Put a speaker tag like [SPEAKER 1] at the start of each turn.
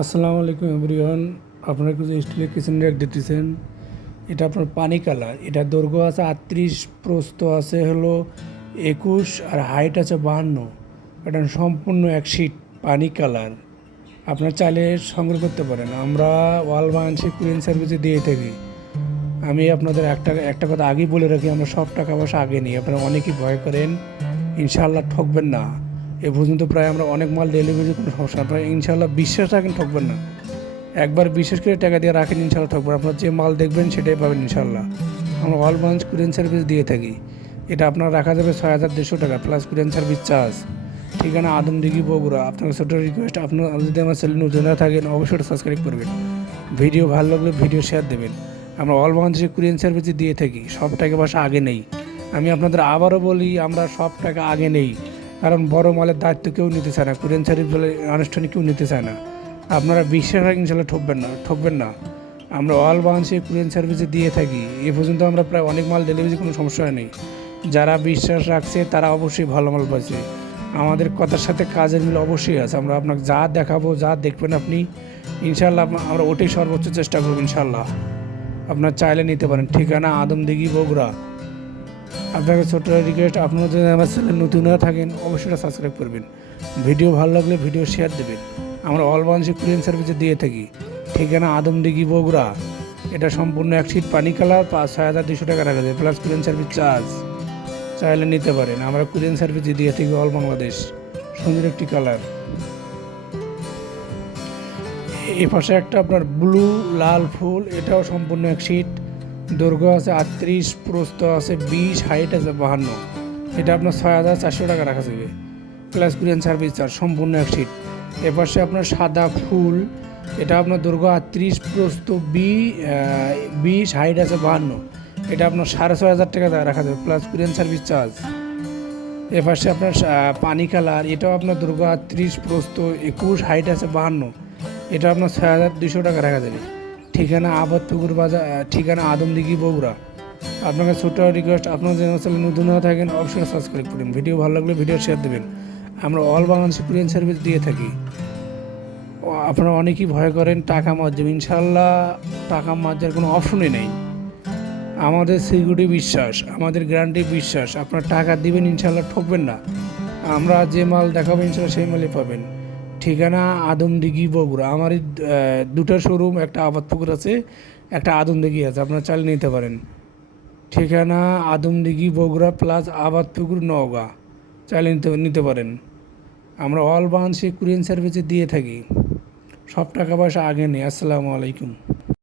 [SPEAKER 1] আসসালামু আলাইকুম এভরিওয়ান। আপনারা কিছু স্টিলের কিচেন র্যাক দিতেছেন এটা আপনার পানি কালার। এটা দৈর্ঘ্য আছে আটত্রিশ, প্রস্থ আছে হলো একুশ আর হাইট আছে বাহান্ন। এটা সম্পূর্ণ এক শিট, পানি কালার। আপনার চাইলে সংগ্রহ করতে পারেন। আমরা ওয়াল বাংলাদেশে কুরিয়ান সার্ভিসে দিয়ে থাকি। আমি আপনাদের একটা একটা কথা আগেই বলে রাখি, আমরা সব টাকা পয়সা আগে নিই। আপনারা অনেকেই ভয় করেন, ইনশাআল্লাহ ঠকবেন না। এ পর্যন্ত প্রায় আমরা অনেক মাল ডেলিভারি সমস্যা আপনারা ইনশাল্লাহ বিশ্বাস রাখেন, ঠকবেন না। একবার বিশেষ করে টাকা দিয়ে রাখেন ইনশাল্লাহ ঠকবেন। আপনার যে মাল দেখবেন, সেটাই পাবেন ইনশাল্লাহ আমরা অল ব্রাঞ্চ কুরিয়ান সার্ভিস দিয়ে থাকি। এটা আপনার রাখা যাবে ছয় হাজার দেড়শো টাকা প্লাস কুরিয়ান সার্ভিস চার্জ ঠিকানা আদমদিঘি বগুড়া। আপনার ছোটো রিকোয়েস্ট আপনার যদি আমার চ্যানেল নতুন থাকেন, অবশ্যই সাবস্ক্রাইব করবেন। ভিডিও ভালো লাগলে ভিডিও শেয়ার দেবেন। আমরা অল বাংলাদেশে কুরিয়ান সার্ভিস দিয়ে থাকি। সব টাকা পয়সা আগে নেই। আমি আপনাদের আবারও বলি, আমরা সব টাকা আগে নেই। কারণ বড় মালের দায়িত্ব কেউ নিতে চায় না। কুরিয়ান সার্ভিস বলে আনুষ্ঠানিক কেউ নিতে চায় না। আপনারা বিশ্বাস ইনশাল্লাহ ঠকবেন না ঠকবেন না। আমরা অল বাংলাদেশে কুরিয়ান সার্ভিসে দিয়ে থাকি। এ পর্যন্ত আমরা প্রায় অনেক মাল ডেলিভারি কোনো সমস্যা নেই যারা বিশ্বাস রাখছে, তারা অবশ্যই ভালো মাল পাচ্ছে। আমাদের কথার সাথে কাজের মিল অবশ্যই আছে। আমরা আপনাকে যা দেখাবো, যা দেখবেন আপনি, ইনশাল্লাহ আমরা ওটাই সর্বোচ্চ চেষ্টা করব ইনশাল্লাহ। আপনার চাইলে নিতে পারেন। ঠিকানা আদমদিঘি বগুড়া। আপনাকে ছোট্ট রিকোয়েস্ট আপনারা যদি আমার চ্যানেল নতুন হয়ে থাকেন, অবশ্যই সাবস্ক্রাইব করবেন। ভিডিও ভালো লাগলে ভিডিও শেয়ার দেবেন। আমরা অল বাংলাদেশে কুরিয়ান সার্ভিসে দিয়ে থাকি। ঠিকানা আদম আদমদিঘি বগুড়া। এটা সম্পূর্ণ এক সিট পানি কালার, পাঁচ, ছয় হাজার দুশো টাকা রাখা যায়। প্লাস কুরিয়ান সার্ভিস চার্জ চাইলে নিতে পারেন। আমরা কুরিয়ান সার্ভিস দিয়ে থাকি অল বাংলাদেশ সুন্দর একটি কালার। এই পাশে একটা আপনার ব্লু লাল ফুল, এটাও সম্পূর্ণ এক সিট দৈর্ঘ্য আছে আটত্রিশ, প্রস্থ আছে বিশ হাইট আছে বাহান্ন। এটা আপনার ছয় হাজার চারশো টাকা রাখা যাবে। প্লাস কুরিয়ান সার্ভিস চার্জ সম্পূর্ণ এক সিট এপাশে আপনার সাদা ফুল, এটা আপনার দৈর্ঘ্য আটত্রিশ প্রস্ত বি বিশ হাইট আছে বাহান্ন। এটা আপনার সাড়ে ছয় হাজার টাকা রাখা যাবে প্লাস কুরিয়ান সার্ভিস চার্জ এ পাশে আপনার পানি কালার, এটাও আপনার দুর্গ আটত্রিশ প্রস্ত একুশ হাইট আছে বাহান্ন। এটা আপনার ছয় হাজার দুশো টাকা রাখা যাবে। ঠিকানা আবাদপুকুর বাজার ঠিকানা আদমদিঘি বগুড়া। আপনাকে ছোট্ট রিকোয়েস্ট আপনার যে চ্যানেল নতুন হয়ে থাকেন, অবশ্যই সাবস্ক্রাইব করুন। ভিডিও ভালো লাগলে ভিডিও শেয়ার দেবেন। আমরা অল বাংলাদেশি কুরিয়ান সার্ভিস দিয়ে থাকি। আপনারা অনেকেই ভয় করেন, টাকা মার্জাম ইনশাল্লাহ টাকা মার্জার কোনো অপশনই নেই। আমাদের সিকিউরিটি বিশ্বাস, আমাদের গ্যারান্টি বিশ্বাস, আপনার টাকা দিবেন ইনশাল্লাহ ঠকবেন না। আমরা যে মাল দেখাবো ইনশাল্লাহ সেই মালই পাবেন। ঠিকানা আদমদিঘি বগুড়া। আমার দুটো শোরুম একটা আবাদপুকুর আছে, একটা আদমদিঘি আছে, আপনারা চাল নিতে পারেন। ঠিকানা আদমদিঘি বগুড়া প্লাস আবাদপুকুর নওগাঁ চালিয়ে নিতে নিতে পারেন। আমরা অল বাংলাদেশে কুরিয়ান সার্ভিসে দিয়ে থাকি। সব টাকা পয়সা আগে নেই। আসসালামু আলাইকুম।